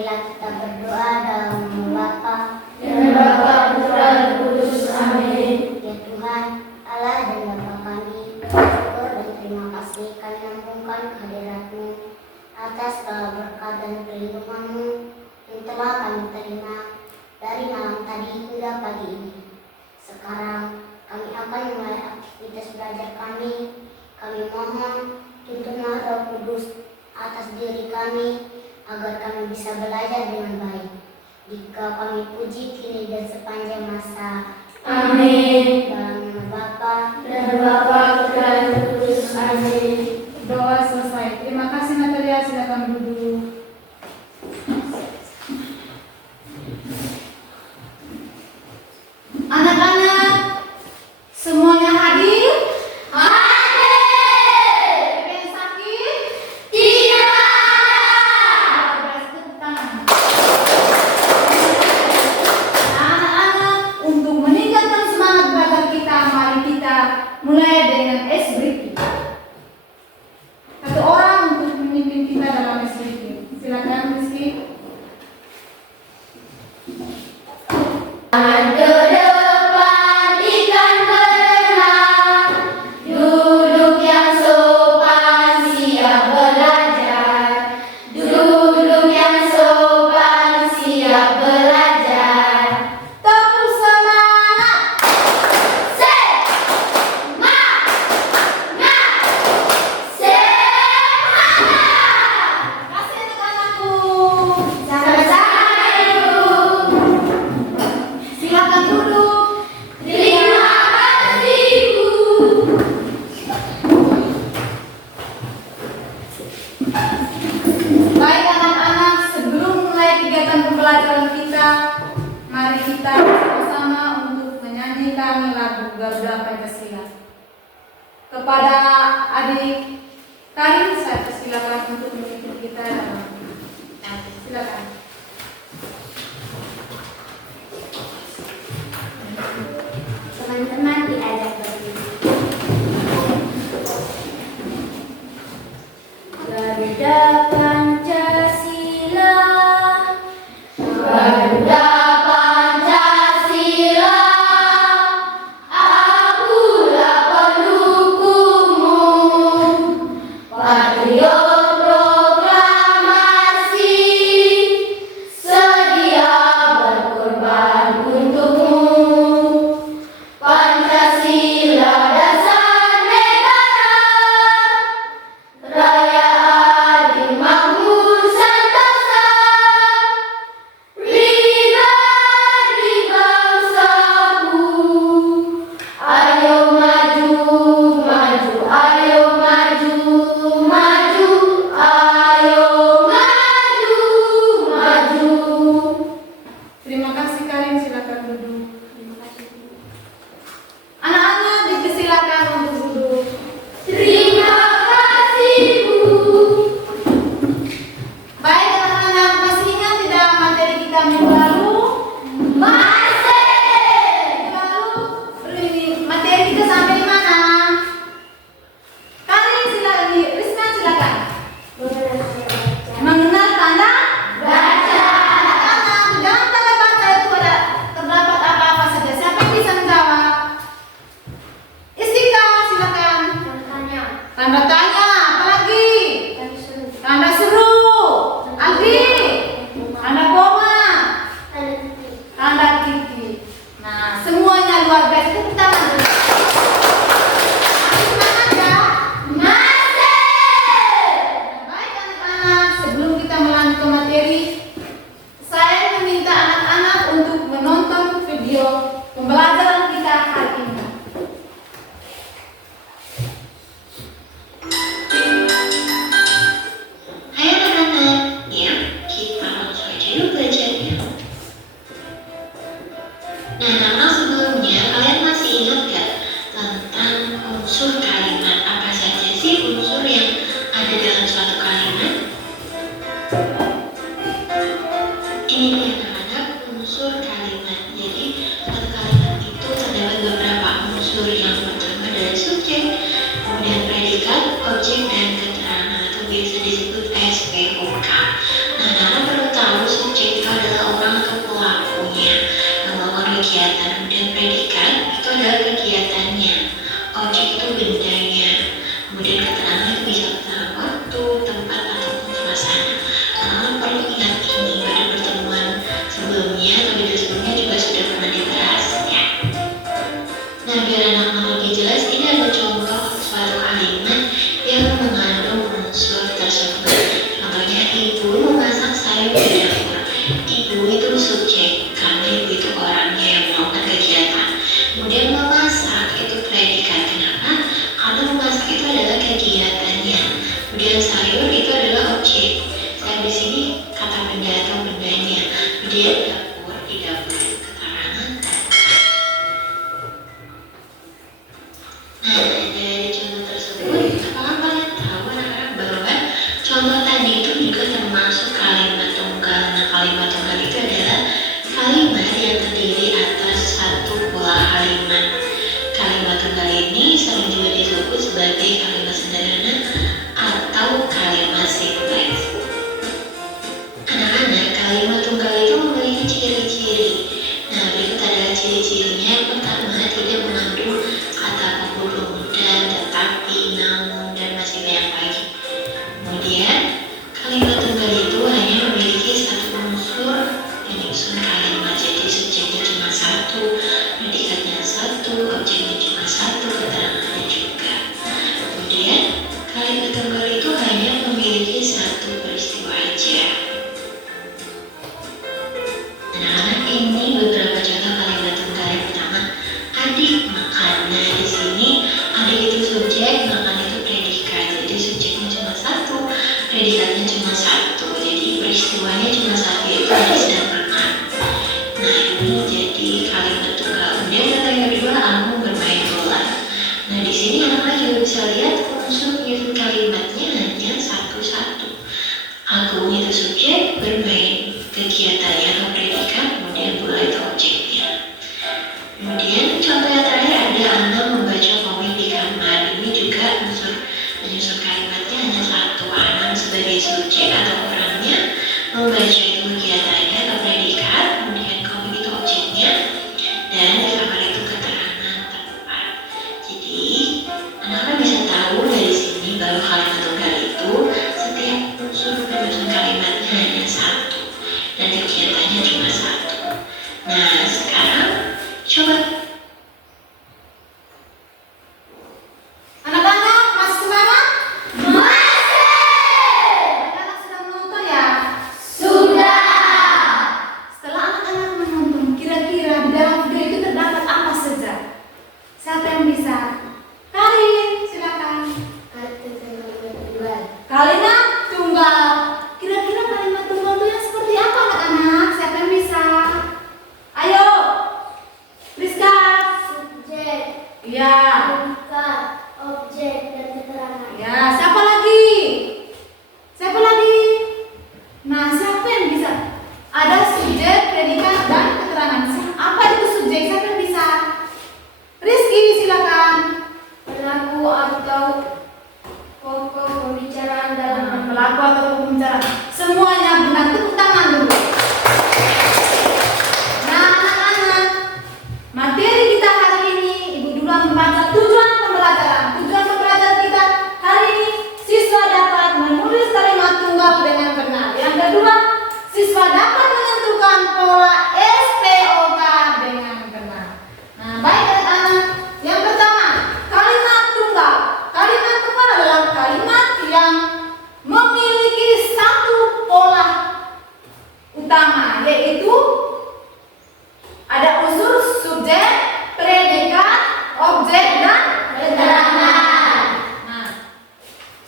marilah kita berdoa dalam nama Bapa dan Bapa, Putra, dan Kudus. Amin. Ya Tuhan, Allah dan Bapa kami, syukur dan terima kasih kami lambungkan kehadirat-Mu atas segala berkat dan perlindungan-Mu yang telah kami terima dari malam tadi hingga pagi ini. Sekarang kami akan mulai aktivitas belajar kami. Kami mohon tuntunlah Roh Kudus atas diri kami agar kami bisa belajar dengan baik. Jika kami puji kini dan sepanjang masa. Amin. Dalam nama Bapa Dan Bapa, Putra, dan Kudus. Amin. Doa selesai. Terima kasih Natalia, silakan duduk. Anak-anak, semuanya hadir? Ada yang sakit? Beras ketan. Anak-anak, untuk meningkatkan semangat belajar kita, mari kita mulai dengan es briefing. Satu orang untuk memimpin kita dalam es briefing. Silakan Rizky. Ada depan ikan berenang, duduk yang sopan siap belajar. Duduk yang sopan siap belajar. Tepuk semangat. Semangat, semangat. Kasih anak-anakku. Sama-sama Ibu. Silakan duduk. Terima kasih Ibu. Baik anak-anak, sebelum mulai kegiatan pembelajaran kita, mari kita bersama untuk menyanyikan lagu Garuda Pancasila. Kepada adik Karin, saya persilakan untuk memimpin kita dalam lagu. Silakan. teman-teman diajak berdiri. Garuda Pancasila, Garuda Pancasila, akulah pendukungmu, patriot proklamasi, sedia berkorban untukmu. Pancasila dasar negara, raya adil makmur sentosa, pribadi bangsaku. Ayo maju, maju, ayo maju, maju Kemudian sayur itu adalah objek. Sayur di sini kata benda atau bendanya. Kemudian dapur, di dapur itu keterangan kata. Nah, dari contoh tersebut, apakah kalian tahu anak-anak bahwa contoh tadi itu juga termasuk kalimat tunggal. Nah, kalimat tunggal itu adalah kalimat yang terdiri atas satu pola kalimat. Kalimat tunggal ini sering juga disebut sebagai kalimat sederhana atau kalimat simpleks. Anak-anak, kalimat tunggal itu memiliki ciri-ciri. Nah, berikut adalah ciri-cirinya. Yang pertama, tidak mengandung kata penghubung dan, tetapi, namun, dan masih banyak lagi. Kemudian, kalimat tunggal itu hanya memiliki satu unsur penyusun kalimat. Jadi subjeknya cuma satu, predikatnya satu, objeknya cuma satu, keterangannya juga. Kemudian, kalimat tunggal itu hanya memiliki satu peristiwa aja. Anak-anak, ini beberapa contoh kalimat tunggal. Yang pertama, adik makan. Nah, di sini adik itu subjek, makan itu predikat. Jadi subjeknya cuma satu, predikatnya cuma satu. Jadi peristiwanya cuma satu, yaitu adik sedang makan. Nah, ini jadi kalimat tunggal. Kemudian kata yang kedua, aku bermain bola. Nah, di sini anak-anak juga bisa lihat unsur penyusun kalimatnya hanya satu-satu. Aku itu subjek, bermain kegiatannya atau predikat, kemudian bola itu objeknya. Kemudian contoh yang terakhir ada Anna membaca komik di kamar. Ini juga unsur penyusun kalimatnya hanya satu. Anna sebagai subjek atau orangnya, membaca itu kegiatannya atau predikat, kemudian komik itu objeknya, dan di kamar itu keterangan tempat. Jadi anak-anak bisa tahu dari sini bahwa kalimat tunggal itu setiap unsur penyusun kalimatnya hanya satu dan kegiatannya cuma satu. Nah, sekarang coba Anak-anak masih semangat? Anak-anak sudah menonton ya? Sudah. Setelah anak-anak menonton, kira-kira di dalam video itu terdapat apa saja? Siapa yang bisa? Karin, silakan. Arti kalimat tunggal. Kalimat tunggal. Kira-kira kalimat tunggal itu yang seperti apa anak-anak? Siapa yang bisa? Ayo, Rizka. Subjek, Iya. predikat, objek, dan keterangan. Ya, siapa lagi? Siapa lagi? Nah, siapa yang bisa? Ada subjek, predikat, dan keterangan. Apa itu subjek? Siapa yang bisa? Rizky, silakan. Pelaku atau pokok pembicaraan dalam Pelaku atau pembicara. Semuanya benar. Tepuk tangan dulu. Nah, anak-anak, materi kita hari ini, Ibu dulu membaca tujuan pembelajaran. Tujuan pembelajaran kita hari ini, siswa dapat menulis kalimat tunggal dengan benar. Yang kedua, siswa dapat menentukan pola SPOK dengan benar. Nah, baik anak-anak. Yang pertama, kalimat tunggal. Kalimat tunggal adalah kalimat yang memiliki satu pola utama, yaitu ada unsur subjek, predikat, objek, dan keterangan. Nah,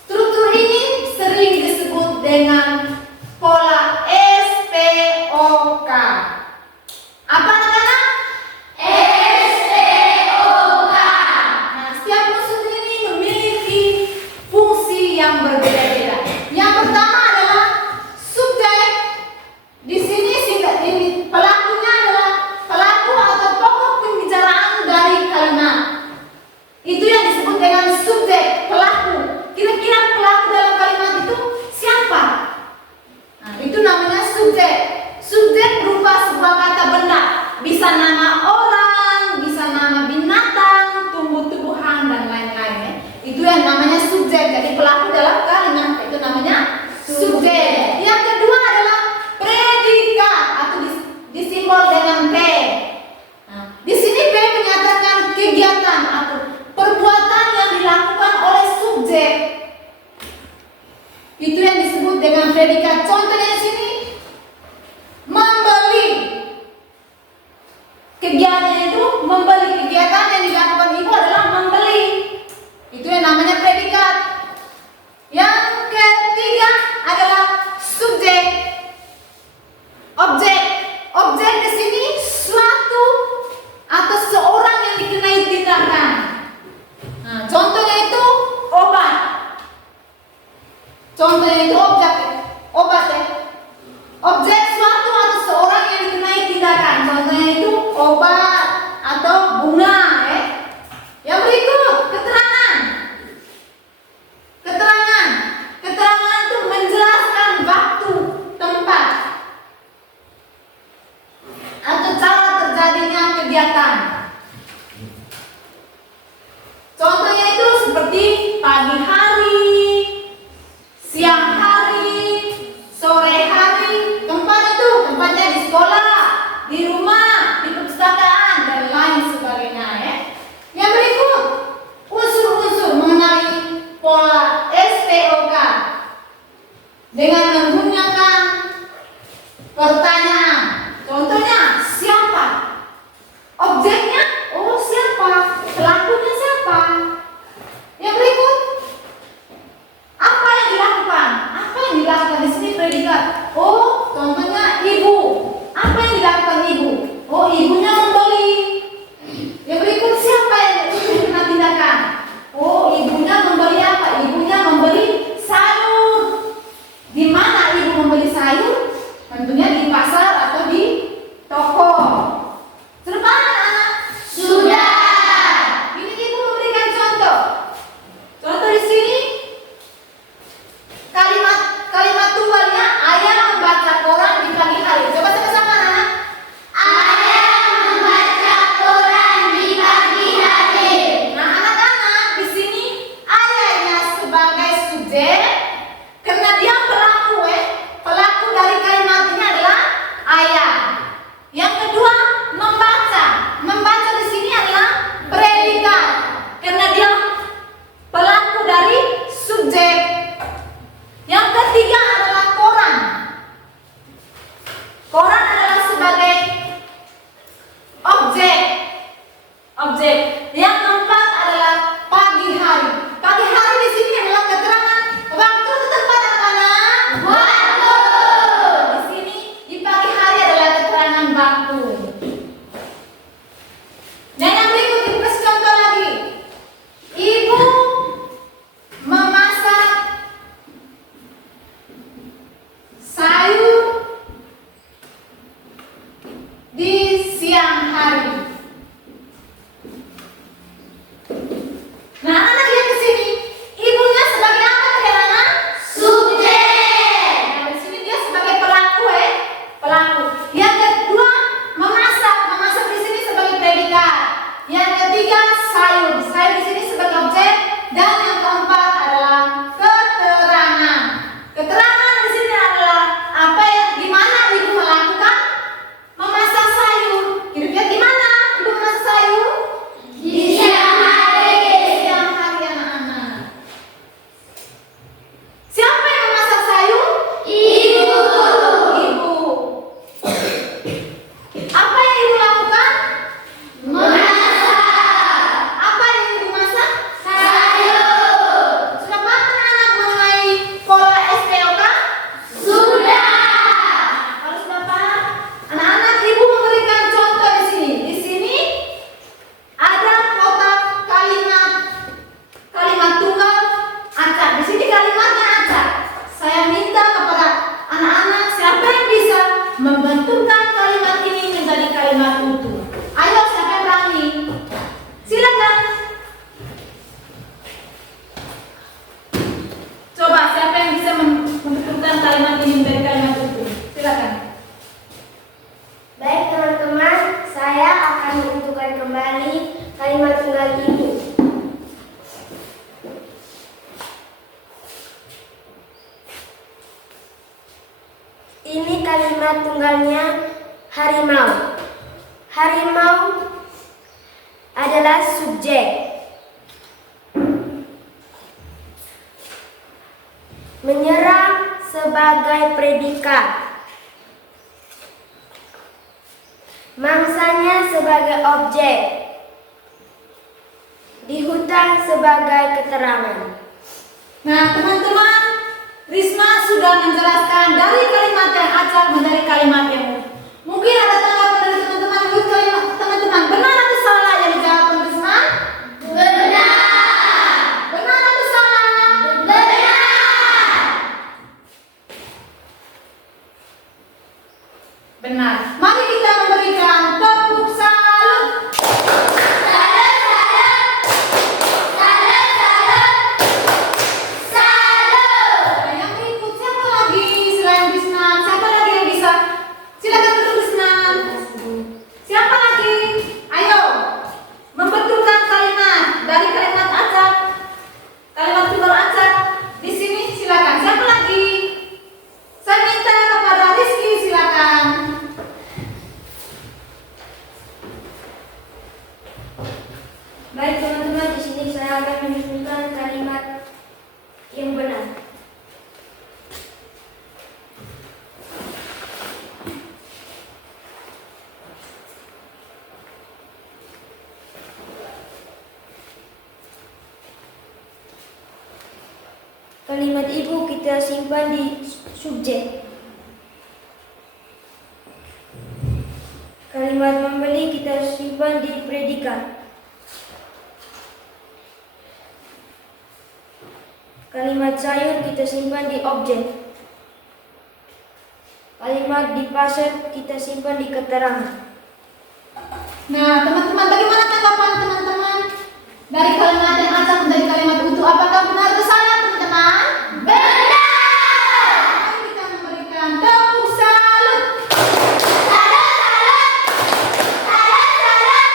struktur ini sering disebut dengan pola SPOK. Apa anak-anak? SPOK. Nah, setiap unsur ini memiliki fungsi yang berbeda-beda. Yang pertama adalah subjek. Di sini pelakunya adalah pelaku atau pokok pembicaraan dari kalimat. Itu yang disebut dengan subjek, pelaku. Kira-kira pelaku dalam kalimat itu siapa? Nah, itu namanya subjek. Subjek berupa sebuah kata benda. Bisa nama orang, bisa nama binatang, tumbuh-tumbuhan, dan lain-lain ya. Itu yang namanya subjek. Jadi pelaku dalam kalimat itu namanya subjek. Yang kedua adalah predikat atau disimbol dengan P. Nah, di sini P menyatakan kegiatan atau perbuatan yang dilakukan oleh subjek. Itu yang disebut dengan predikat. Contohnya di sini membeli. Kegiatan itu membeli. Kegiatan yang dilakukan ibu adalah membeli. Itu yang namanya predikat. Yang Contohnya itu objek, obat ya. Objek suatu atau seorang yang dikenai tindakan. Contohnya itu obat atau bunga ya. Yang berikut keterangan. Keterangan itu menjelaskan waktu, tempat, atau cara terjadinya kegiatan. Contohnya itu seperti pagi hari, siang hari, sore hari. Tempatnya di sekolah, di rumah, di perpustakaan, dan lain sebagainya ya. Yang berikut unsur-unsur mengenai pola SPOK dengan menggunakan pertanyaan. Contohnya siapa? Objeknya, oh siapa? Pelakunya siapa? Yang berikut, apa yang dilakukan? Apa yang dilakukan di sini predikat? Oh, contohnya ibu. Apa yang dilakukan ibu? Oh, ibunya membeli. Yang berikut, siapa yang kena tindakan? Oh, ibunya membeli apa? Ibunya membeli sayur. Di mana ibu membeli sayur? Tentunya di pasar atau di toko. Sudah paham anak? Sudah. Ini ibu memberikan contoh. Contoh di sini kalimat tunggalnya ayah membaca koran di pagi hari. Coba sama-sama anak. Ayah membaca koran di pagi hari. Nah, anak-anak di sini ayahnya sebagai subjek karena dia pelaku pelaku dari kalimat ini adalah ayah. Yang kedua, membaca di sini adalah predikat karena dia pelaku dari subjek. Yang ketiga adalah koran. Koran adalah sebagai objek. Yang keempat adalah pagi hari. Pagi hari di sini adalah keterangan waktu atau tempat anak-anak. Waktu. Di sini di pagi hari adalah keterangan waktu. Dan yang berikut ibu kasih contoh lagi. Ibu memasak sayur di siang hari. Nah, anak lihat ke sini. Ibunya sebagai apa tadi anak? Subjek. Nah, di sini dia sebagai pelaku pelaku. Yang kedua, memasak di sini sebagai predikat. Yang ketiga, sayur di sini sebagai objek. Dan yang keempat adalah keterangan. Keterangan di sini adalah apa yang di mana ibu melakukan memasak sayur. Kira-kira di mana ibu memasak sayur? Di siang hari. Siang hari anak-anak. Siapa yang memasak sayur? Ibu. Ibu. Apa yang ibu lakukan? Memasak Apa yang ibu masak? sayur. Sudah paham anak mengenai pola SPOK? Sudah. Kalau sudah paham, anak-anak ibu memberikan contoh di sini. Di sini ada kotak kalimat tunggal acak. Di sini kalimatnya acak. Saya minta kepada anak-anak siapa yang bisa membentukkan kalimat ini menjadi kalimat utuh. Ayo siapa yang berani? Silakan. Coba siapa yang bisa membentukkan kalimat ini menjadi kalimat utuh? Silakan. Baik teman-teman, saya akan menentukan kembali kalimat tunggal ini. Ini kalimat tunggalnya harimau. Harimau adalah subjek. Menyerang sebagai predikat. Mangsanya sebagai objek. Di hutan sebagai keterangan. Nah, teman-teman, Risma sudah menjelaskan dari kalimat yang acak menjadi kalimat yang utuh. Mungkin ada tanggapan dari teman-teman menurut kalimat teman-teman benar atau salah yang dijawab Risma? Benar. Benar atau salah? Benar. Benar. Mari kita memberikan tepuk salut. Salut, salut. Salut, salut. Salut. Nah, yang berikut siapa lagi selain Bisnan? Siapa lagi yang bisa? Silakan duduk Bisnan. Siapa lagi? Ayo, membetulkan kalimat dari kalimat acak. Kalimat plural acak. Di sini silakan. Siapa lagi? Saya minta kepada Rizky, silakan. Baik teman-teman, di sini saya akan menyusunkan kalimat yang benar. Kalimat ibu kita simpan di subjek. Kalimat membeli kita simpan di predikat. Kalimat sayur kita simpan di objek. Kalimat di pasar kita simpan di keterangan. Nah, teman-teman, bagaimana tanggapan teman-teman dari kalimat yang acak menjadi kalimat utuh? Apakah benar atau salah, teman-teman? Benar! Mari kita memberikan tepuk salut. Salut, salut! Salut, salut!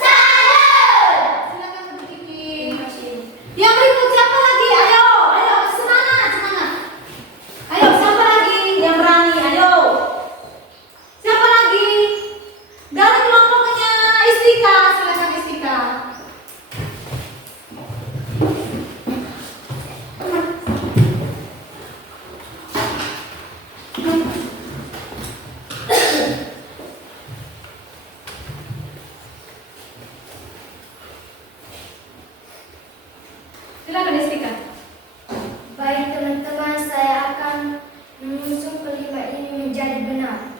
Salut! Silakan Budi Kiki. Terima kasih. Yang berikut siapa lagi? Ayo, ayo, semangat, semangat. Ayo, siapa lagi yang berani? Ayo. Siapa lagi? Dari kelompoknya Istika, silakan Istika. Silakan Istika. Baik teman-teman, saya akan menyusun kalimat ini menjadi benar.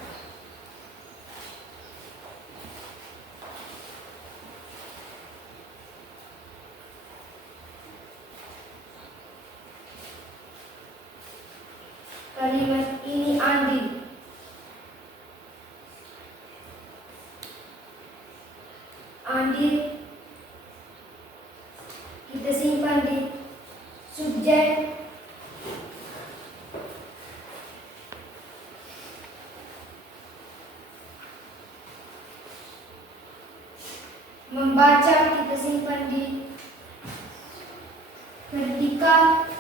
Kalimat ini Andi. Andi kita simpan di subjek. Membaca kita simpan di predikat.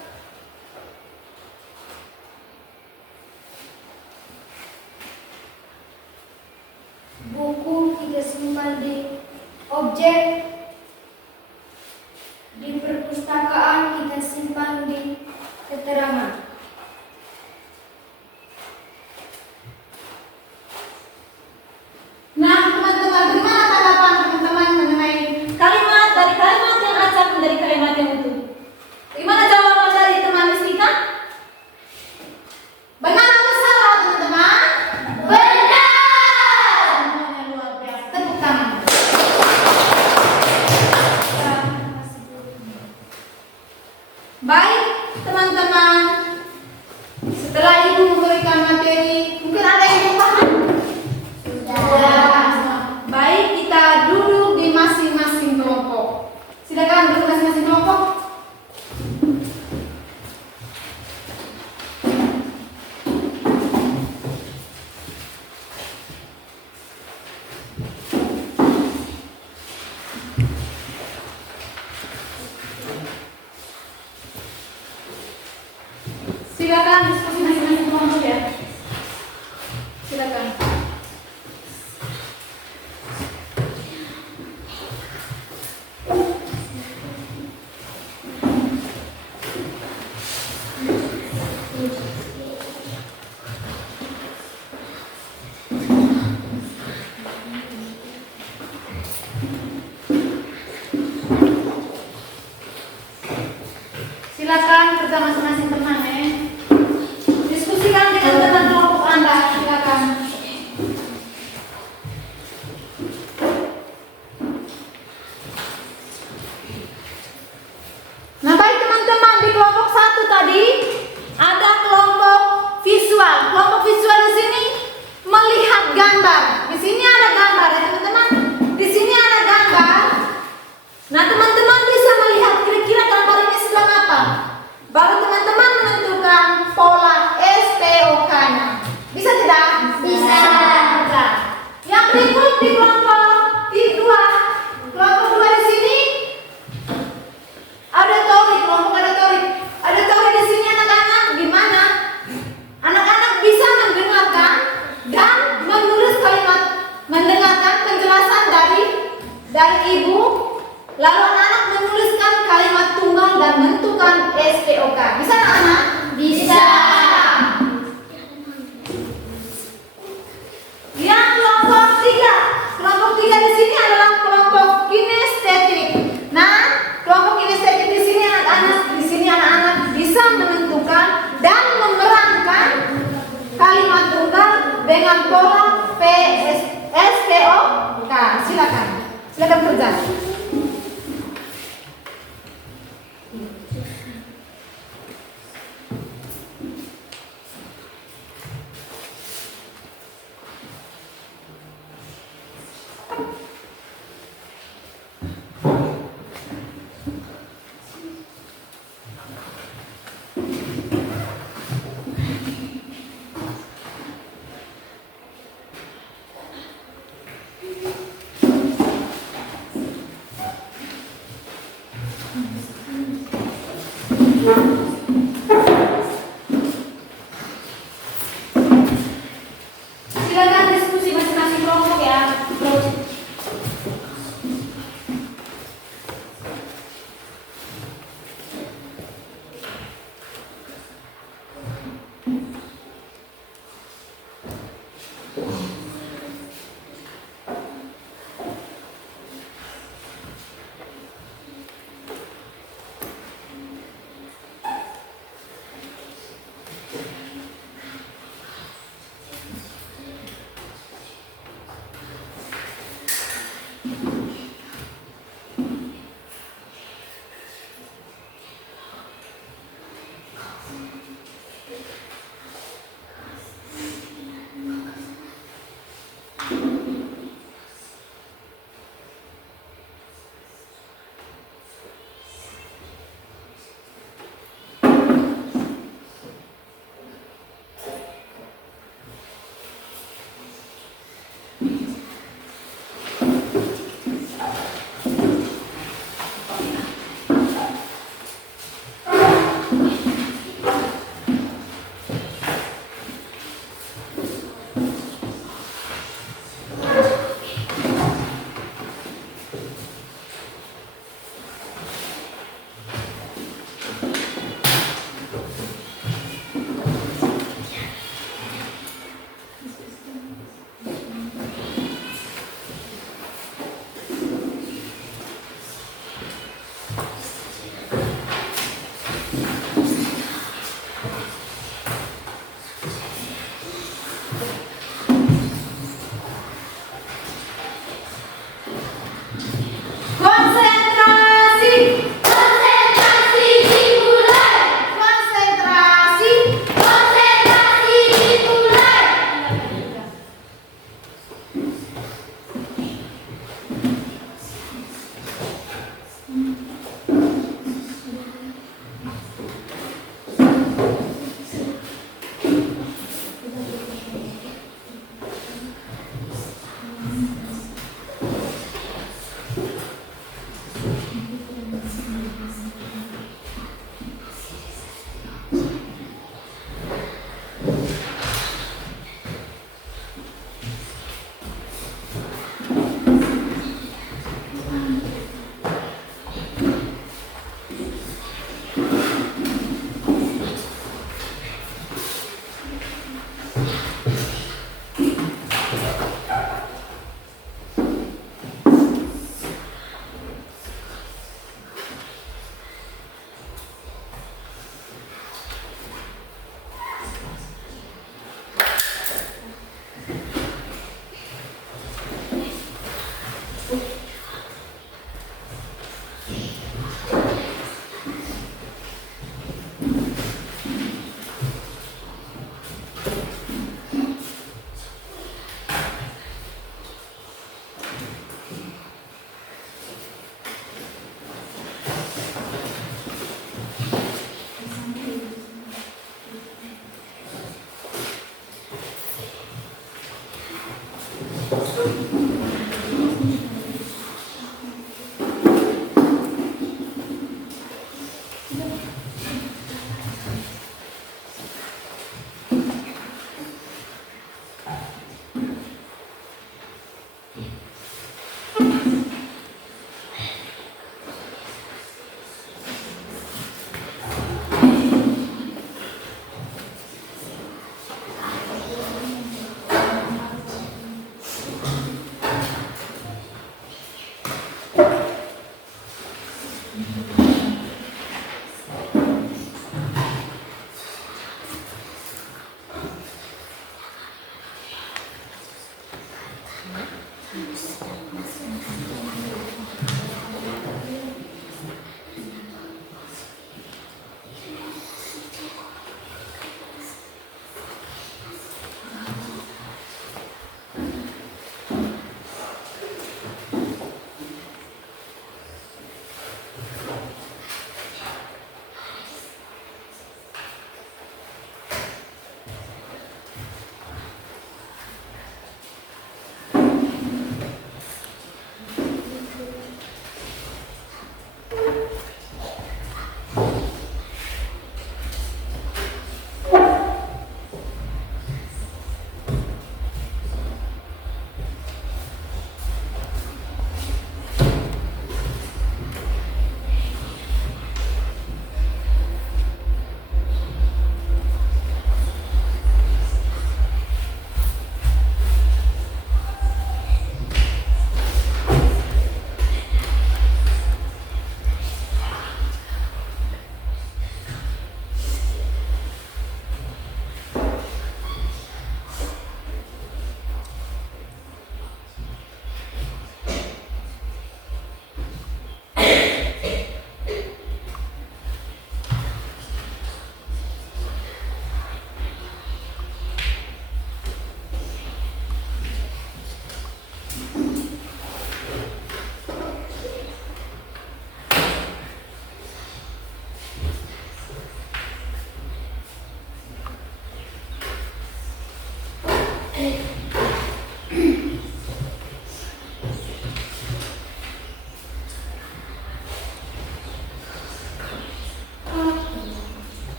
Buku kita simpan di objek. Di perpustakaan kita simpan di keterangan. Nah, teman-teman, bagaimana tanggapan teman-teman mengenai kalimat dari kalimat yang acak menjadi kalimat yang utuh? Bagaimana jawaban dengan pola PSTOK. Silakan. Silakan kerja.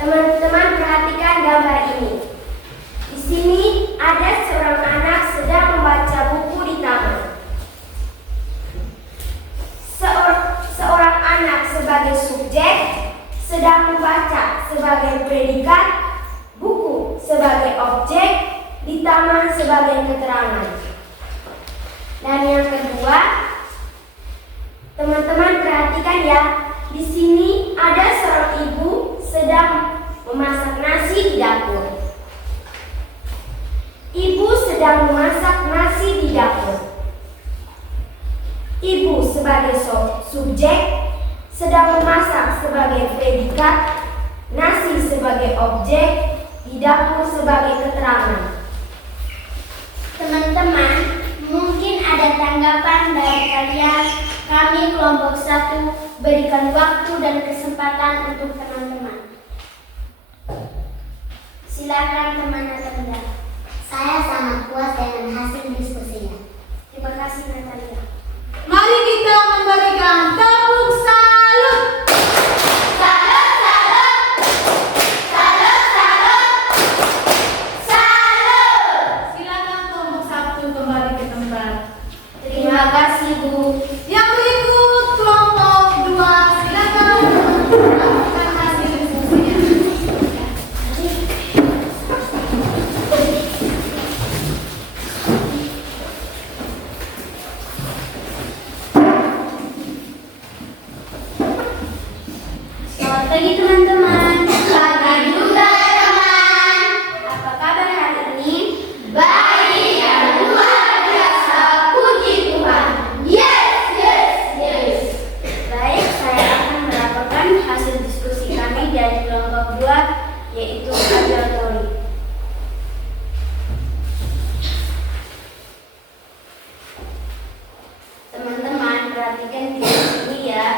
Teman-teman perhatikan gambar ini. Di sini ada seorang anak sedang membaca buku di taman. Seorang anak sebagai subjek sedang membaca sebagai predikat, buku sebagai objek, di taman sebagai keterangan. Dan yang kedua, teman-teman perhatikan ya. Di sini ada seorang ibu sedang memasak nasi di dapur. Ibu sedang memasak nasi di dapur. Ibu sebagai subjek sedang memasak sebagai predikat, nasi sebagai objek, di dapur sebagai keterangan. Teman-teman, mungkin ada tanggapan dari kalian. Kami kelompok 1 berikan waktu dan kesempatan untuk teman-teman. Silakan teman Natalia. Saya sangat puas dengan hasil diskusinya. Terima kasih Natalia. Mari kita memberikan tepuk salut. Salut, salut. Salut, salut. Salut. Silakan kelompok 1 kembali ke tempat. Terima kasih Bu. Yang berikut kelompok 2, silakan melakukan hasil diskusinya. Selamat pagi teman-teman. Pagi juga teman. Apa kabar hari ini? Baik yang luar biasa, puji Tuhan. Yes, yes, yes. Baik, saya akan melaporkan hasil diskusi kami dari kelompok 2, yaitu laboratori. Teman-teman perhatikan di sini ya.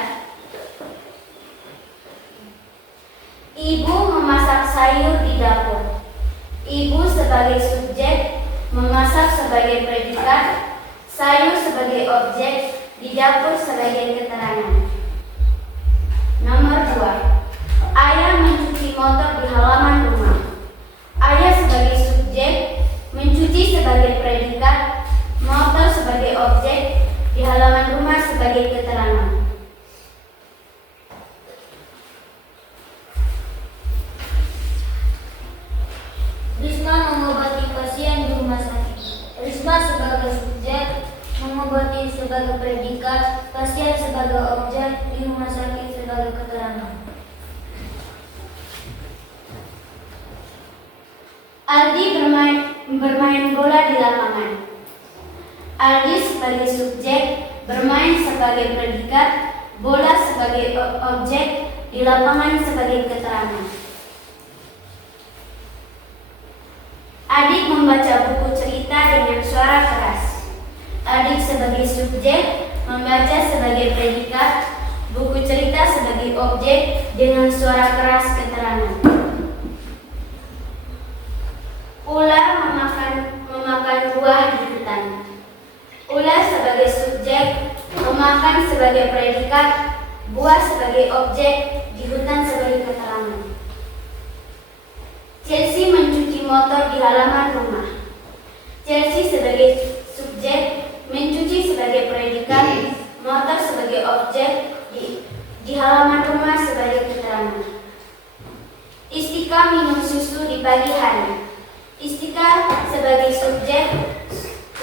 Ibu memasak sayur di dapur. Ibu sebagai subjek, memasak sebagai predikat, sayur sebagai objek, di dapur sebagai keterangan. Nomor 2. Ayah mencuci motor di halaman rumah. Ayah sebagai subjek, mencuci sebagai predikat, motor sebagai objek, di halaman rumah sebagai keterangan. Risma mengobati pasien di rumah sakit. Risma sebagai subjek, mengobati sebagai predikat, pasien sebagai objek, di rumah sakit sebagai keterangan. Aldi bermain bola di lapangan. Aldi sebagai subjek, bermain sebagai predikat, bola sebagai objek, di lapangan sebagai keterangan. Adik membaca buku cerita dengan suara keras. Adik sebagai subjek, membaca sebagai predikat, buku cerita sebagai objek dengan suara keras keterangan. Ular memakan buah di hutan. Ular sebagai subjek, memakan sebagai predikat, buah sebagai objek, di hutan sebagai keterangan. Chelsea mencuci motor di halaman rumah. Chelsea sebagai subjek, mencuci sebagai predikat, motor sebagai objek, di halaman rumah sebagai keterangan. Istika minum susu di pagi hari. Istika sebagai subjek,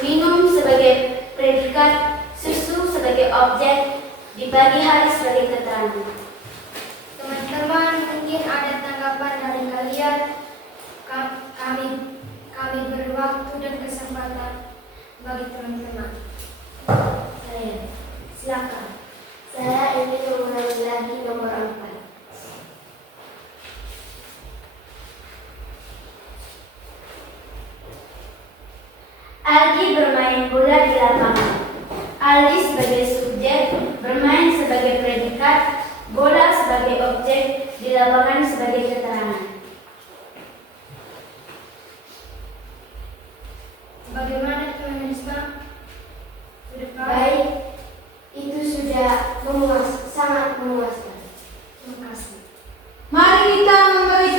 minum sebagai predikat, susu sebagai objek, di pagi hari sebagai keterangan. Teman-teman, mungkin ada tanggapan dari kalian. Kami beri waktu dan kesempatan bagi teman-teman. Silakan. Saya ingin mengulangi lagi nomor 4. Aldi bermain bola di lapangan. Aldi sebagai subjek, bermain sebagai predikat, bola sebagai objek, di lapangan sebagai keterangan. Bagaimana teman Risma? Sudah paham? Baik, itu sudah sangat memuaskan. Terima kasih. Mari kita memberikan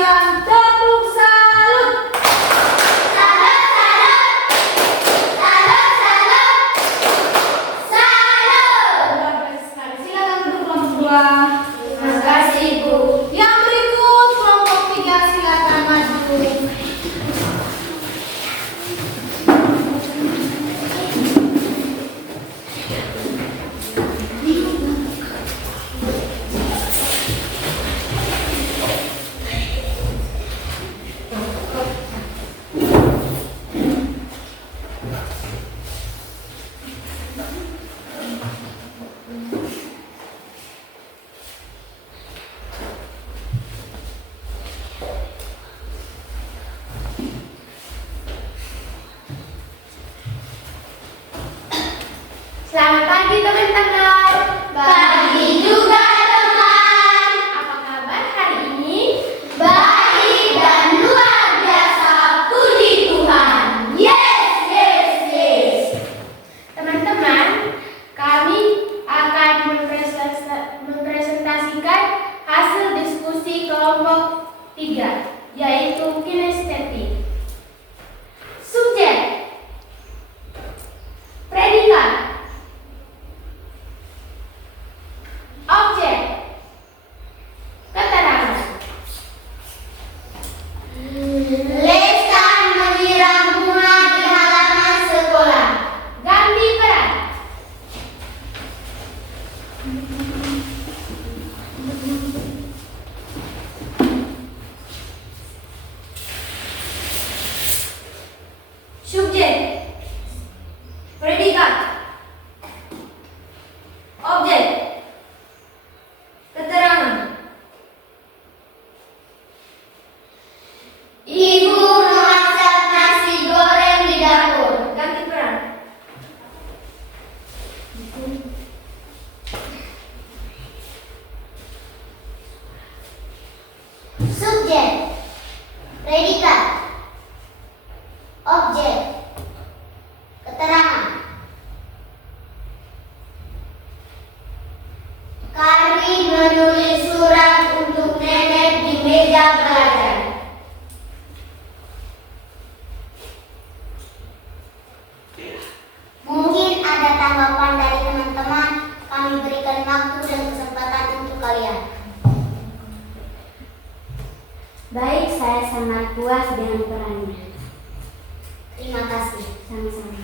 Selamat pagi teman-teman. Pagi juga teman. Apa kabar hari ini? Baik dan luar biasa, puji Tuhan. Yes, yes, yes. Teman-teman, kami akan mempresentasikan hasil diskusi kelompok 3, yaitu kinestetik. Subjek, predikat, objek, keterangan. Lesan menyiram bunga di halaman sekolah. Ganti peran. Subjek, predikat, objek, keterangan. Ibu memasak nasi goreng di dapur. Ganti peran. Subjek, predikat, objek, keterangan. Kari menulis surat untuk nenek di meja belajar. Mungkin ada tanggapan dari teman-teman. Kami berikan waktu dan kesempatan untuk kalian. Baik, saya sangat puas dengan perannya. Terima kasih. Sama-sama.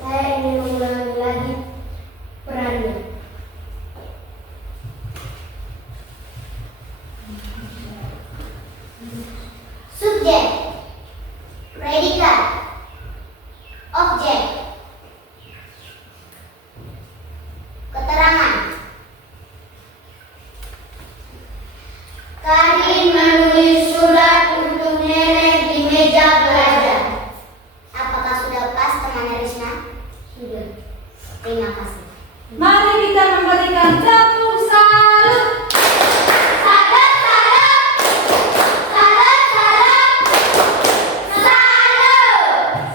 Saya ingin mengulangi lagi perannya. Subjek, predikat, objek, keterangan. Karin menulis surat untuk nenek di meja belajar. Apakah sudah pas teman Risna? Sudah. Terima kasih. Mari kita memberikan tepuk salut. Salam, salam. Salam, salam. Salam.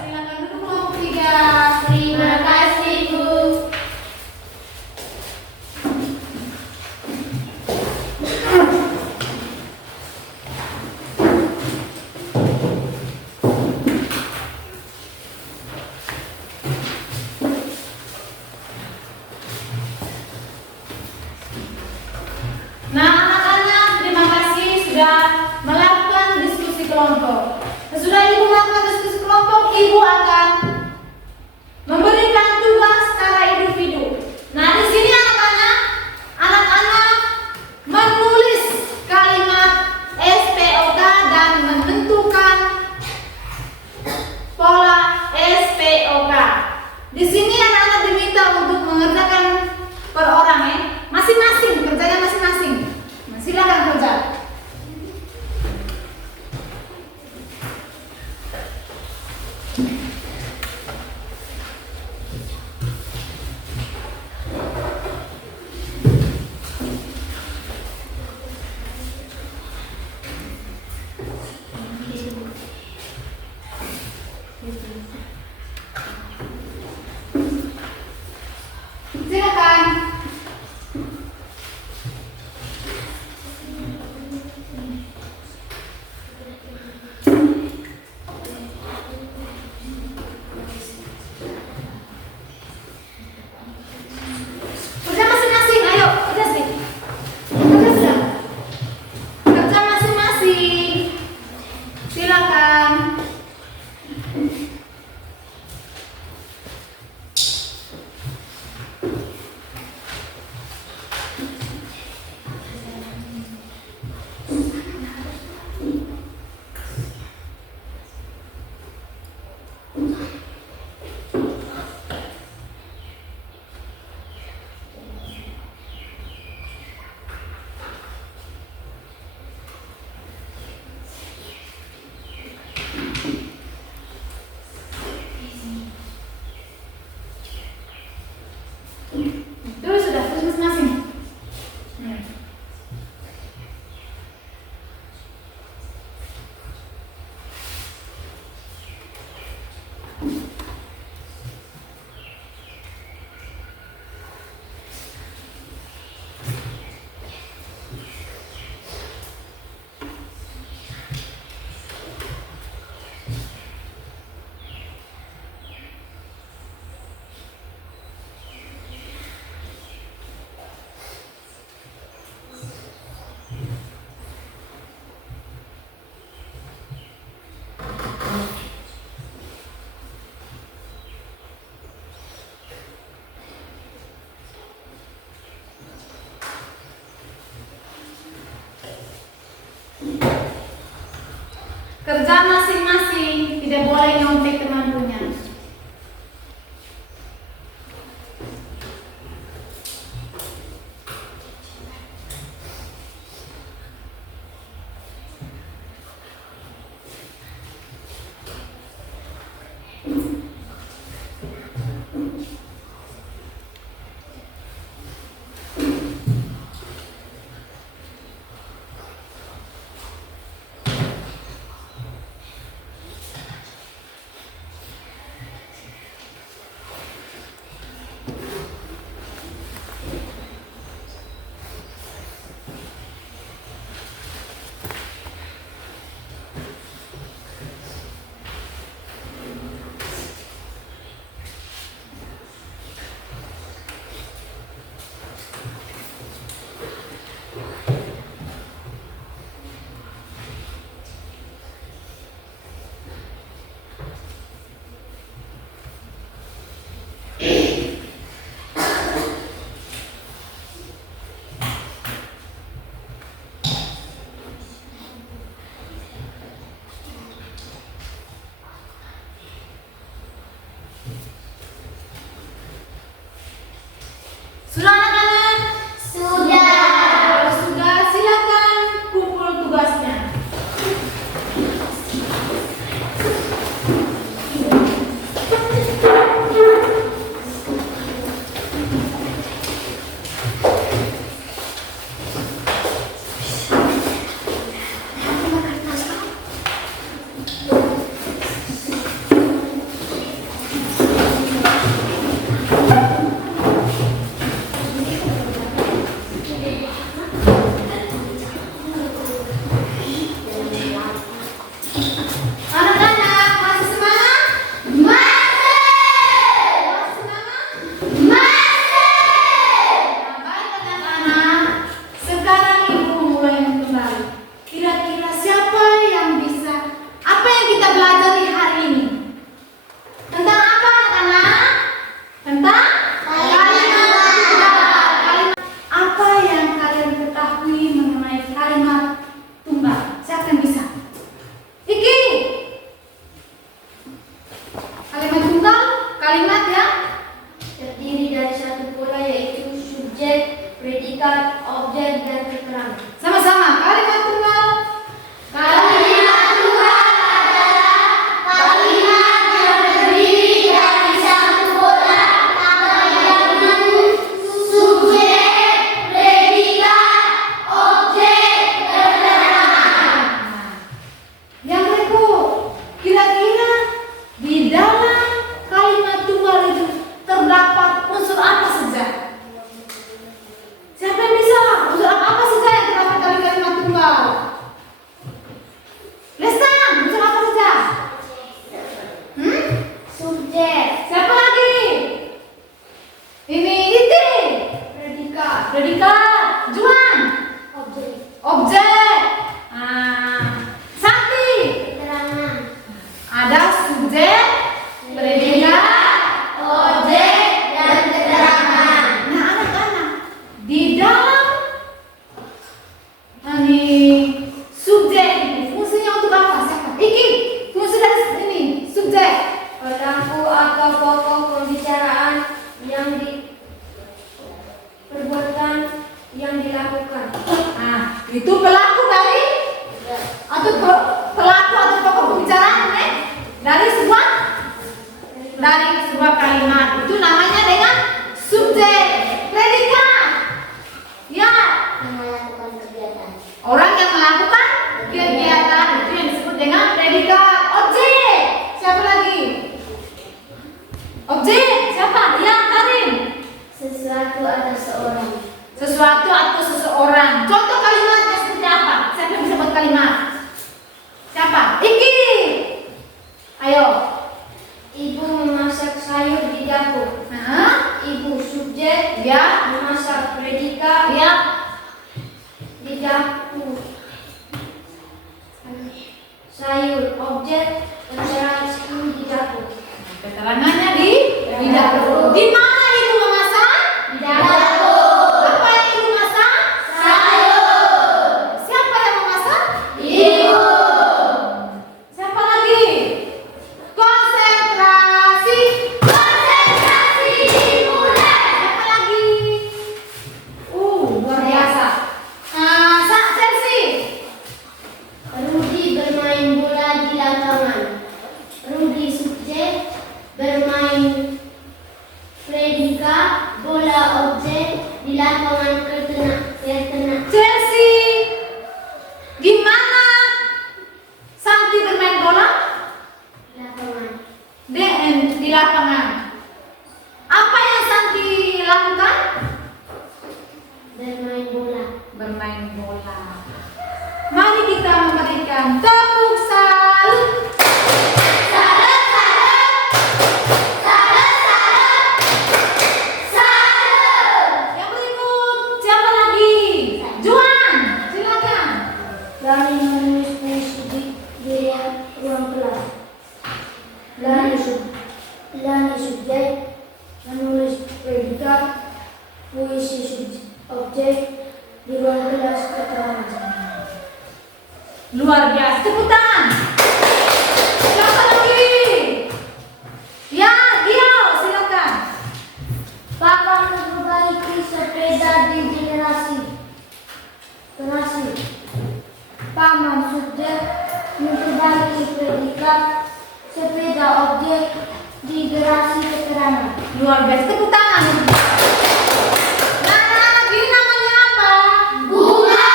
Silakan duduk kelompok 3. Terima kasih, Bu. Nah, anak-anak, terima kasih sudah melakukan diskusi kelompok. Sesudah Ibu melakukan diskusi kelompok, Ibu akan memberikan tugas secara individu. Nah, di sini anak-anak menulis kalimat SPOK dan menentukan pola SPOK. Di sini anak-anak diminta untuk mengerjakan per orang ya, masing-masing kerjanya masing-masing. Nah, silakan kerja. Kerja masing-masing, tidak boleh nyontek teman punya. Sudah anak-anak? Sudah. Kalau sudah, silakan kumpul tugasnya. Anak-anak, masih semangat? Masih semangat? Nah, baik anak-anak. Sekarang ibu mulai kembali. Kira-kira siapa yang bisa? Apa yang kita belajar di hari ini? Tentang apa anak-anak? Tentang kalimat tunggal. Kalimat apa yang kalian ketahui mengenai kalimat tunggal? Siapa yang bisa? Iki. Kalimat tunggal, kalimat yang Terdiri dari satu pola yaitu subjek, predikat, objek, dan keterangan. sama-sama. Kalimat tunggal. Kalimat tunggal adalah kalimat yang terdiri dari satu pola atau yaitu subjek, predikat, objek, keterangan. Yang berikut, kira-kira di dalam kalimat tunggal itu terdapat unsur apa saja? Siapa yang bisa? Unsur apa saja yang terdapat dalam kalimat tunggal? Lestan, unsur apa saja? Subjek, Siapa lagi? Ini Iti. Predikat. Juan. objek, Objek. Sakti. keterangan, Ada subjek, predikat, objek, dan keterangan. Nah, anak-anak, di dalam ini subjek ini fungsinya untuk apa? Siapa? Iki, fungsi dari ini subjek. Pelaku atau pokok pembicaraan yang perbuatan yang dilakukan. Nah, itu pelaku dari atau pelaku atau pokok pembicaraan dari sebuah kalimat itu namanya dengan subjek. Predikat, ya, Yang melakukan kegiatan, orang yang melakukan kegiatan itu yang disebut dengan predikat. Objek, siapa lagi? Objek, siapa? Ya, Karin. Sesuatu atau seorang. Sesuatu atau seseorang. Contoh kalimatnya seperti apa? Siapa yang bisa buat kalimat? Siapa? Iki. Ayo. Ibu memasak sayur di dapur. Nah, Ibu subjek, ya, memasak predikat ya. di dapur. Sayur objek, keterangan di dapur. Keterangannya di dapur. Di mana ibu memasak? di dapur, Apa yang ibu masak? sayur, Siapa yang memasak? bola. Mari kita memberikan tepuk salut. Salut, salut. Salut, salut. Salut. Yang berikut siapa lagi? Juan, silakan. Lani menulis puisi di ruang kelas. Lani subjek menulis predikat puisi objek di ruang kelas keterangan. Luar biasa. Tepuk tangan. Siapa lagi? Ya, dia, silakan. Papa memperbaiki sepeda di generasi. Paman subjek memperbaiki predikat sepeda objek di generasi keterangan. Luar biasa. Tepuk tangan. Nah, anak-anak ini namanya apa? Bunga.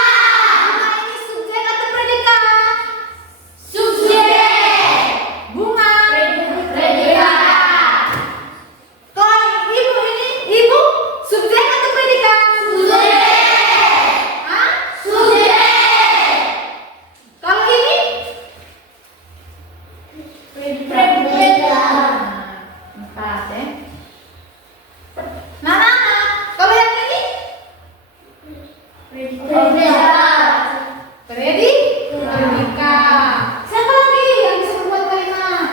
Bunga ini subjek atau predikat? Subjek. Bunga. Predikat. Kalau ibu ini, ibu subjek atau predikat? Subjek. Hah? Subjek. Kalau ini? Predikat. Empat ya. Nah, kalau yang ini? Predikat. Predikat. Siapa lagi yang bisa membuat kalimat?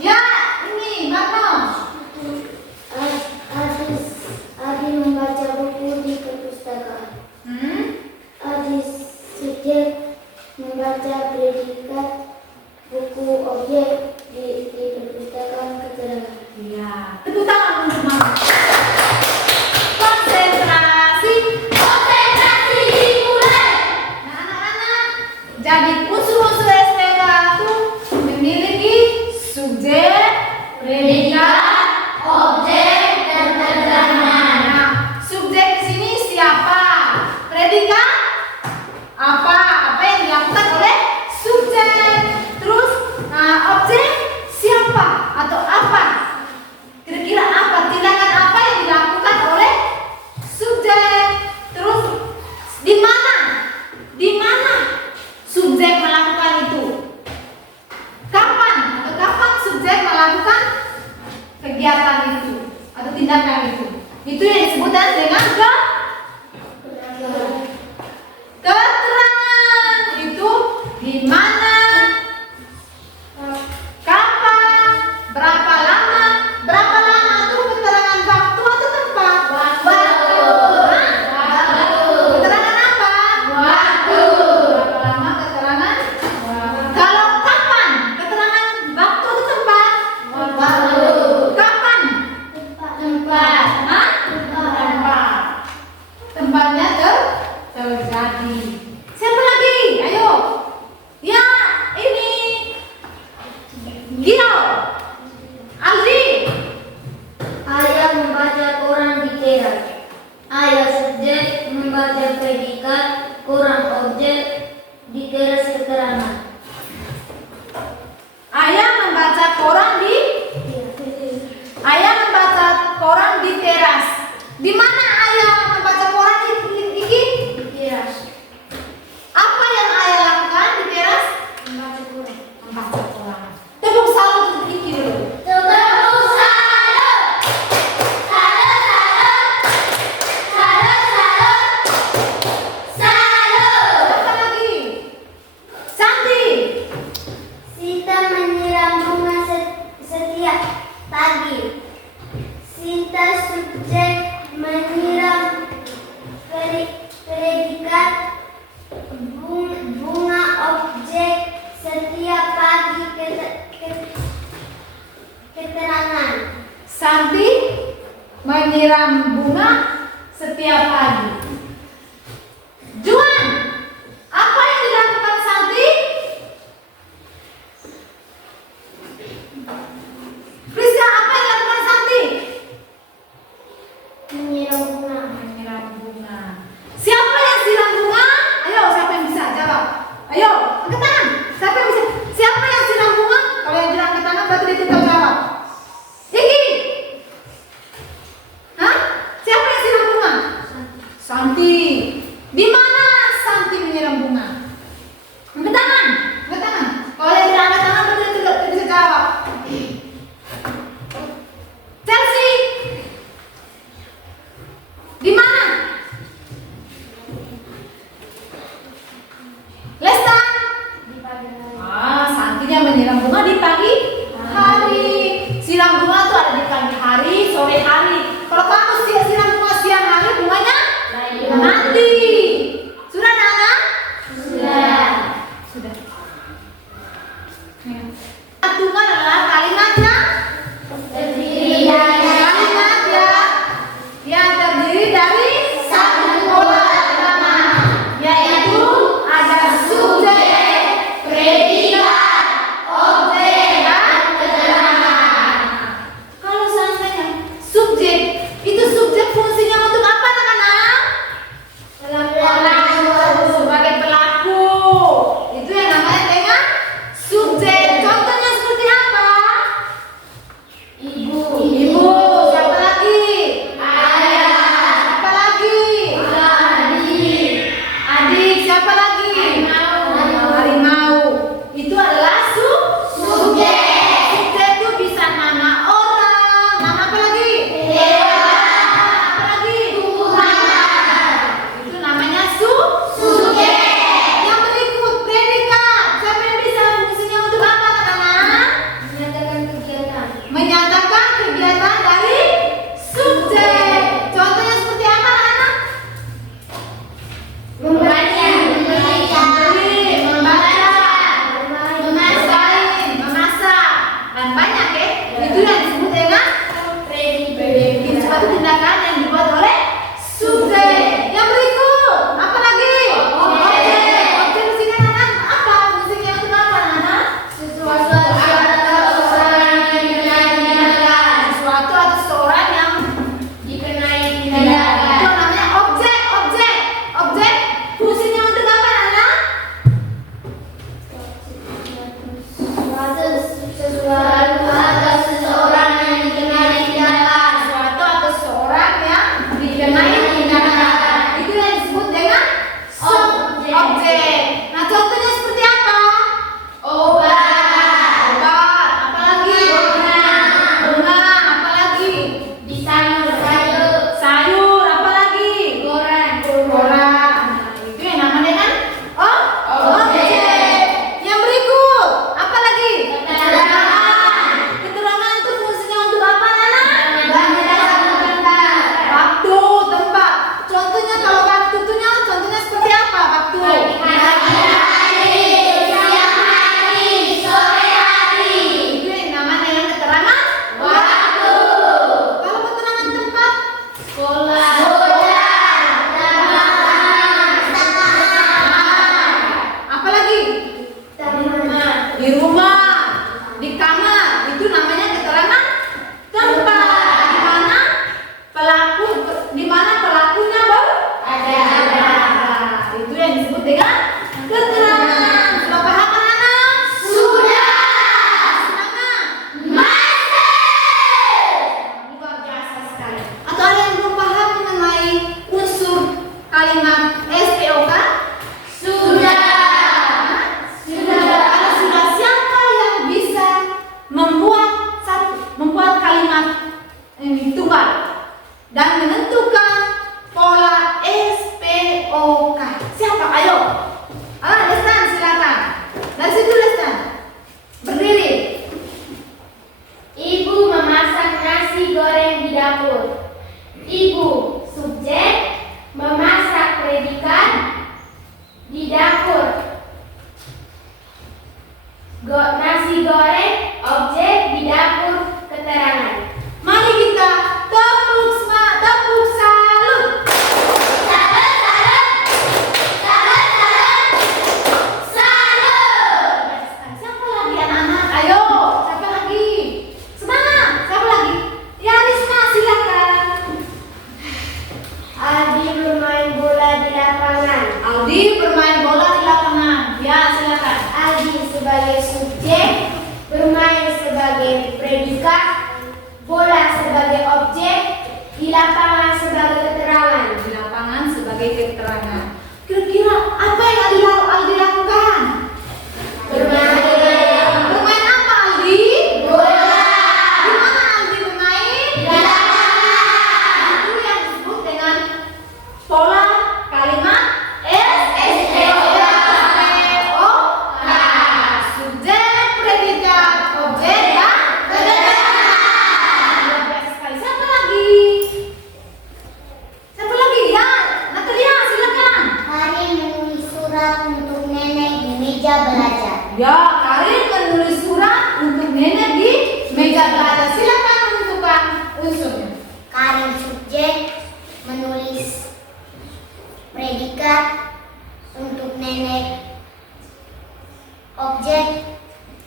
Ya, ini Marno. Adi membaca buku di perpustakaan. Adi subjek membaca predikat buku objek di perpustakaan keterangan. Iya. Tepuk tangan untuk Marno. Konsentrasi. Konsentrasi dimulai. Nah, anak-anak, jadi unsur-unsur STK itu memiliki subjek, predikat, Objek dan keterangan. Nah, subjek di sini siapa? Predikat apa? Apa yang dilakukan oleh subjek? Terus objek siapa atau apa? Kira-kira apa? Tindakan apa yang dilakukan oleh subjek? Terus di mana? Di mana subjek melakukan itu? Kapan? Atau kapan subjek melakukan kegiatan itu atau tindakan itu? Itu yang disebutkan dengan keterangan. Itu di mana, kapan, berapa lama itu keterangan waktu atau tempat? Waktu. Keterangan apa? Waktu. Berapa lama keterangan? Kalau kapan, keterangan waktu atau tempat? Waktu. Kapan? Tempat. Hah? Tempat. Tempatnya terjadi. Siapa lagi? Ayo. Ya, ini. Gino. Aldi. Ayah membaca koran di teras. Ayah subjek membaca predikat koran objek di teras keterangan. Ayah membaca koran di teras. Di mana ayah membaca koran iki? Di teras. Apa yang ayah lakukan di teras? Membaca koran. Membaca koran. Tepuk salut untuk Iki dulu. Tepuk salut. Salut, salut. Salut, salut. Salut. Siapa lagi? Santi. Sita menyiram bunga setiap pagi. Sita subjek menyiram predikat bunga objek setiap pagi keterangan. Santi menyiram bunga setiap pagi. Juan, apa yang dilakukan Santi? Rizka, apa yang dilakukan Santi? Menyiram bunga. Menyiram bunga. Siapa yang siram bunga? Ayo, siapa yang bisa jawab? Ayo, angkat tangan. Siapa yang bisa? Siapa yang siram bunga? Kalau yang bilang angkat tangan berarti dia tidak jawab. Iki. Hah? Siapa yang siram bunga? Santi. siapa lagi? Harimau. Harimau. Itu adalah subjek. Subjek itu bisa nama orang, nama apa lagi? Apa lagi? Itu namanya subjek. Yang berikut predikat. Siapa yang bisa fungsinya untuk apa, anak-anak? Menyatakan kegiatan. Menyatakan kegiatan dari subjek. Contohnya seperti apa, anak-anak? Membaca. Membeli, membaca, memasak, memasak, dan banyak ya. Itu yang disebut dengan predikat. Suatu tindakan yang dibuat oleh subjek. Yang berikut, apa lagi? Objek. Objek fungsinya anak apa? Fungsinya untuk apa, anak? Sesuatu atau seorang yang Dikenai itu tindakan. namanya objek. Objek fungsinya untuk apa, anak? Sesuatu atau seseorang yang dikenai tindakan. Sesuatu atau seorang yang dikenai tindakan. Itu yang disebut dengan objek. Nah, contohnya seperti apa? Obat. Obat, apa lagi? Bunga, apa lagi? Sayur, apa lagi? Koran. Itu yang namanya kan? Objek. Yang berikut, apa lagi? Keterangan itu fungsinya untuk apa, anak? Waktu, tempat. Contohnya kalau waktu itu contohnya seperti apa waktu? Itu yang namanya yang keterangan waktu. Kalau keterangan tempat? Apa lagi? Di rumah, di kamar. Itu namanya keterangan tempat. Di mana pelakunya berada. Itu yang disebut dengan keterangan. Sudah paham, anak-anak? Sudah. Luar biasa sekali. Atau ada yang belum paham mengenai unsur kalimat SPOK? Kalau sudah, siapa yang bisa membuat kalimat ini tunggal dan menentukan pola SPOK? Siapa? Ayo. Lestan, silakan. Dari situ Lestan. Berdiri. Ibu memasak nasi goreng di dapur. Ibu subjek, memasak predikat di dapur. Nasi goreng objek di dapur keterangan. Mari kita tepuk salut. Siapa lagi, anak-anak? Ayo, siapa lagi? Semangat. Siapa lagi? Ya, Risma, silakan. Aldi bermain bola di lapangan. Aldi bermain bola di lapangan. Ya, silakan. Aldi sebagai subjek, bermain sebagai predikat, bola sebagai objek, di lapangan sebagai keterangan. Di lapangan sebagai keterangan. Kira-kira apa yang Aldi lakukan? Bermain apa, Aldi? Bola. Di mana Aldi bermain? Di lapangan. Itu yang disebut dengan pola kalimat SPOK. Subjek, predikat, objek, dan keterangan. Luar biasa sekali. Siapa lagi? Ya, Natalia, silakan. Hari menulis surat untuk nenek di meja belajar. Ya, Karin menulis surat untuk nenek di meja belajar. Silakan menentukan unsurnya. Karin subjek menulis predikat untuk nenek, objek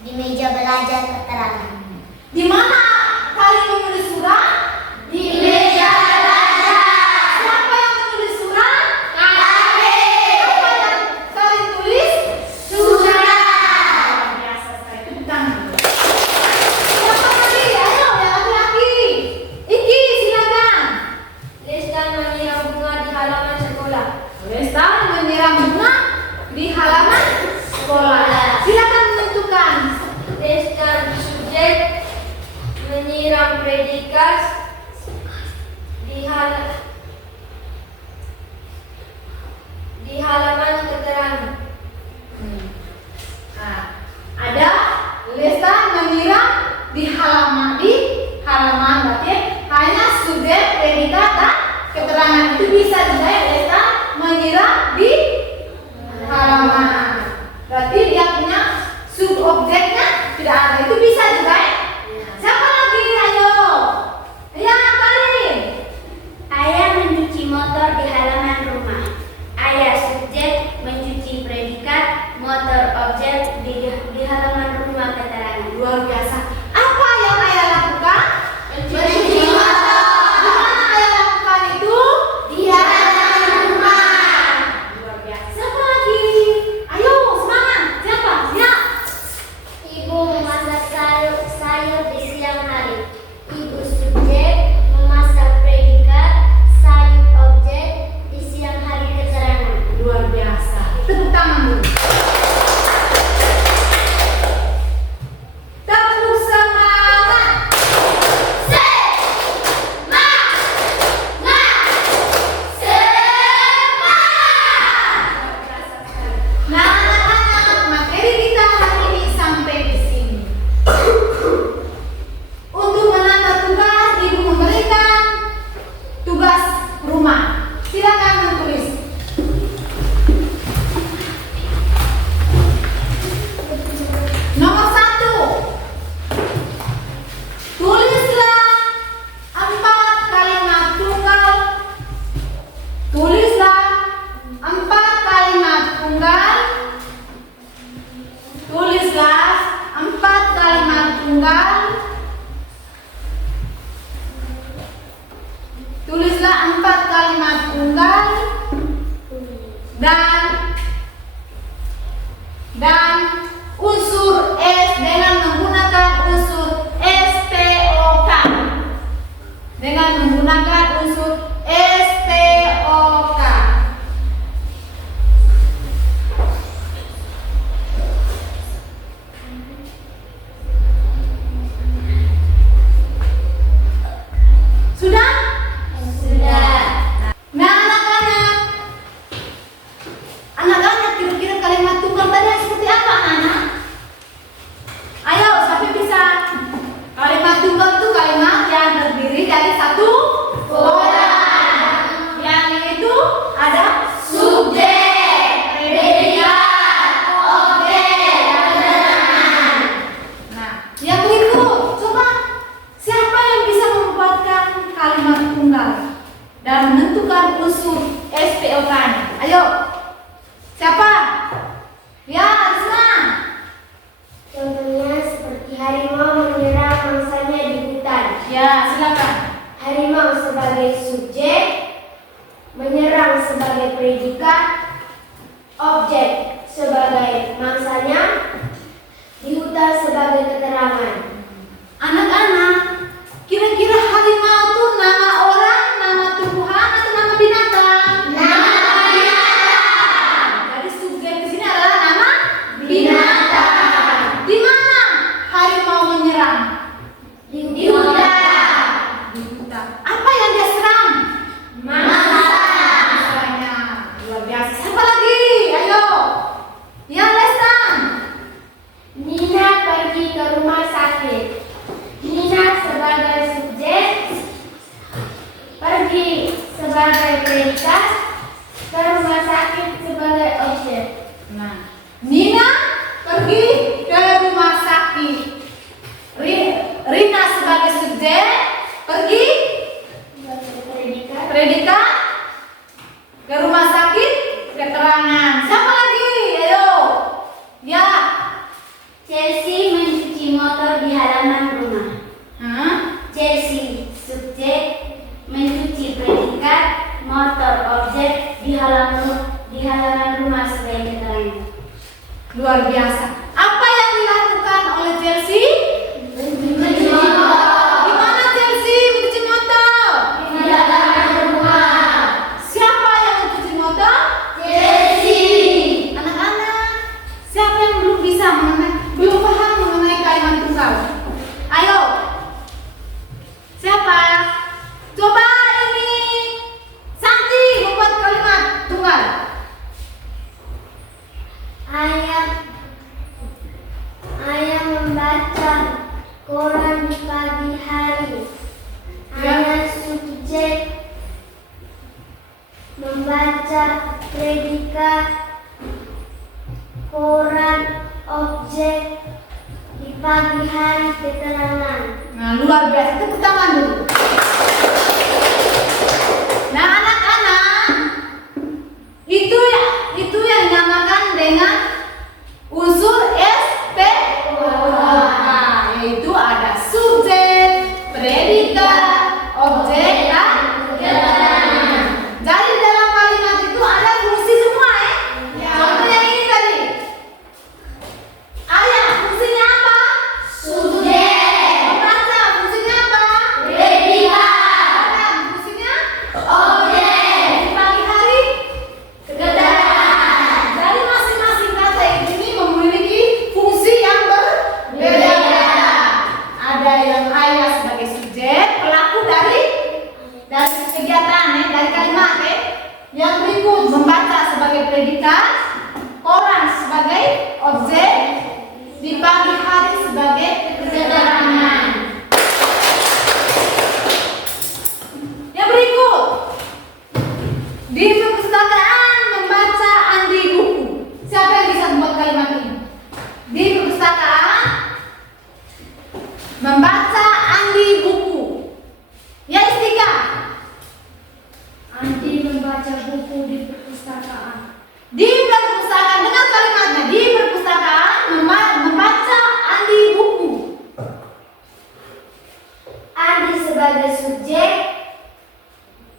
di meja belajar keterangan. Di mana Karin menulis surat? Di meja belajar. Siapa yang menulis surat? Karin. Apa yang Karin tulis? Surat. Luar biasa sekali. Tepuk tangan. Siapa lagi? Ayo, yang laki-laki. Iki, silakan. Lestan menyiram bunga di halaman sekolah. Lestan halaman keterangan. Nah, ada Lesta menyiram di halaman berarti hanya subjek, predikat dan keterangan. Itu bisa juga ya, Lesta menyiram di halaman. Berarti dia punya subobjeknya tidak ada. Itu bisa juga ya. Siapa lagi? Ayo. Ya, Karin. Ayah mencuci motor di halaman rumah. Ayah subjek, mencuci predikat, motor objek di halaman rumah keterangan. Luar biasa. Apa yang ayah lakukan? Mencuci motor. Di mana ayah lakukan itu? Di halaman rumah. Luar biasa. Siapa lagi? Ayo, semangat. Siapa? Ya. Ibu memasak sayur di siang hari. Ibu subjek, memasak predikat, sayur objek di siang hari keterangan. Luar biasa. Tepuk tangan dulu. Tepuk semangat. Nah, anak-anak, materi kita hari ini sampai di sini. Untuk menata tugas, Ibu memberikan tugas rumah. Silakan menulis. Nomor 1. Tulislah 4 kalimat tunggal. Tulislah 4 kalimat tunggal. Tulislah 4 kalimat tunggal. Tulislah 4 kalimat tunggal dan unsur S dengan menggunakan unsur SPOK. Dengan menggunakan unsur SPOK. Sudah? Sudah. Nah, anak-anak kira-kira kalimat tunggal tadi seperti apa, anak? Ayo, siapa bisa? Kalimat tunggal itu kalimat yang terdiri dari satu orang. Yang itu ada Subjek, predikat, objek, keterangan. Nah, yang berikut, coba siapa yang bisa membuatkan kalimat tunggal dan menentukan unsur SPOK-nya? Ayo, siapa? Ya, Risma. Contohnya seperti harimau menyerang mangsanya di hutan. Ya, silakan. Harimau sebagai subjek, menyerang sebagai predikat, objek sebagai mangsanya, di hutan sebagai keterangan. Anak-anak, kira-kira harimau itu nama orang, nama tumbuhan, atau nama binatang? Jadi subjek di sini adalah nama binatang. Di mana harimau menyerang? Di hutan. Di hutan. Apa yang dia serang? Mangsanya. Luar biasa. Siapa lagi? Ayo. Ya, Lestan. Nina pergi ke rumah sakit. Nina sebagai subjek, pergi sebagai predikat, ke rumah sakit sebagai objek. Nah, Nina pergi ke rumah sakit. Rina sebagai subjek pergi Sebagai predikat, predikat ke rumah sakit keterangan. Siapa lagi? Ayo. Ya. Chelsea mencuci motor di halaman rumah. Hah? Chelsea subjek, mencuci predikat, motor objek di halaman rumah sebagai keterangan. Luar biasa. Apa yang dilakukan oleh Chelsea? Mencuci motor Di mana Chelsea mencuci motor? di halaman rumah. Siapa yang mencuci motor? Chelsea. Anak-anak, siapa yang belum bisa belum paham mengenai kalimat tunggal? Ayo. Siapa? Coba ini Santi membuat kalimat tunggal. Ayah membaca koran di pagi hari. Ayah subjek membaca predikat koran objek di pagi hari keterangan. Nah, luar biasa. Tepuk tangan dulu. Nah, anak-anak, itu yang dinamakan dengan unsur SPOA, yaitu ada subjek, predikat, objek, dan keterangan. Jadi dalam kalimat itu ada fungsi semua ya. Contoh yang ini tadi. Ayah, fungsinya apa? Subjek. Membaca, fungsinya apa? Predikat. Dan fungsinya Objek. di pagi hari. Keterangan. Dari masing-masing kata ini memiliki fungsi yang berbeda. Ada yang ayah sebagai subjek, pelaku dari kegiatan dari kalimat Yang berikut membaca sebagai predikat, koran sebagai objek, di pagi hari sebagai keterangan. Yang berikut di perpustakaan membaca Andi buku. Siapa yang bisa membuat kalimat ini? Di perpustakaan membaca Andi buku. Ya, Istika. Andi membaca buku di perpustakaan. Di perpustakaan, dengan kalimatnya di perpustakaan membaca Andi buku. Andi sebagai subjek,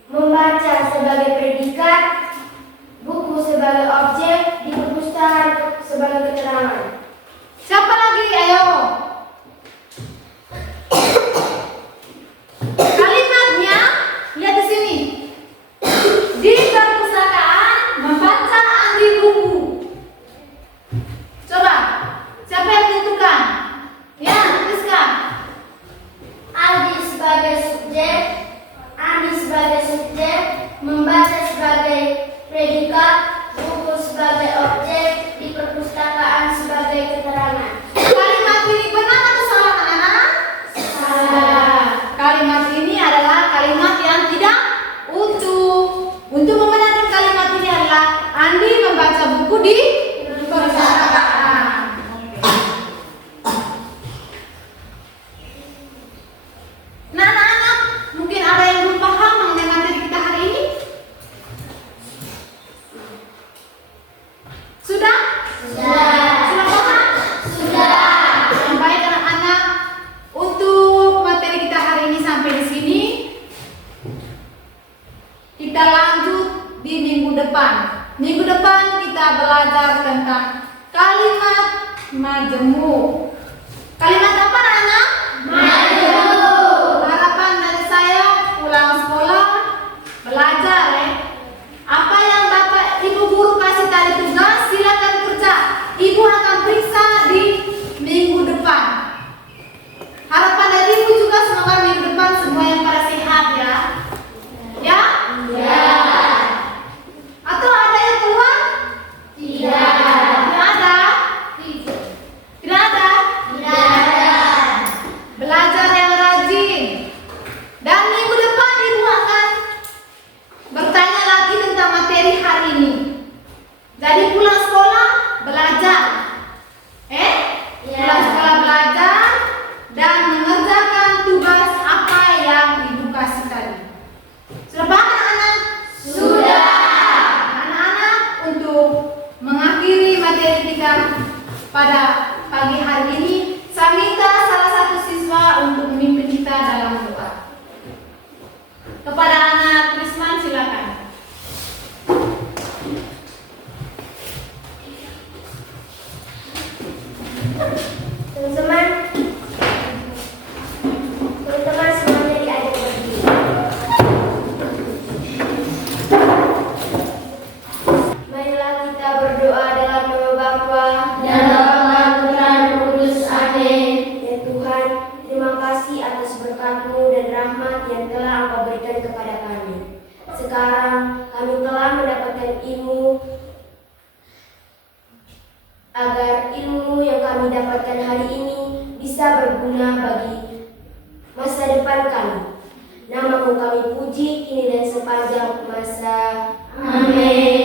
membaca sebagai predikat, buku sebagai objek, di perpustakaan sebagai keterangan. Siapa lagi? Ayo. Kalimatnya lihat di sini. Di perpustakaan membaca Andi buku. Coba, siapa yang menentukan? Ya, tuliskan. Andi sebagai subjek, membaca sebagai predikat, buku sebagai objek, di perpustakaan sebagai keterangan. Kalimat ini benar atau salah, anak-anak? Salah. Kalimat ini adalah kalimat yang tidak utuh. Untuk membenarkan kalimat ini adalah Andi membaca buku di perpustakaan. Nah, anak-anak, mungkin ada yang belum paham mengenai materi kita hari ini. Sudah? Sudah paham? Yang baik anak-anak, untuk materi kita hari ini sampai di sini. Kita lanjut di minggu depan. Minggu depan kita belajar tentang kalimat majemuk. Kalimat apa, anak? Majemuk. Harapan dari saya pulang sekolah belajar Apa yang Bapak Ibu guru kasih tadi tugas silakan kerja. Ibu akan periksa di minggu depan. Harapan dari Ibu juga semoga minggu depan semua yang pada sehat ya. Ya? Ya. Atau ada yang keluar? Tidak. Tidak ada? Tidak ada? Tidak ada. Belajar yang rajin. Dan minggu depan Ibu akan bertanya lagi tentang materi hari ini. Jadi pulang sekolah belajar. Ya. Pulang sekolah belajar dan mengerjakan tugas apa yang Ibu kasih tadi. Sudah paham anak-anak? Sudah. Anak-anak, untuk mengakhiri materi kita pada pagi hari ini, saya minta salah satu siswa untuk memimpin kita dalam doa. Kepada anak Krisman silakan. Teman-teman semuanya diajak berdiri. Marilah kita berdoa dalam nama Bapa dan Putra dan Roh Kudus. Amin. Ya Tuhan, terima kasih atas berkat-Mu dan rahmat yang telah Engkau berikan kepada kami. Sekarang kami telah mendapatkan ilmu agar ilmu yang kami dapatkan hari ini bisa berguna bagi masa depan kami. Namamu kami puji kini dan sepanjang masa. Amin.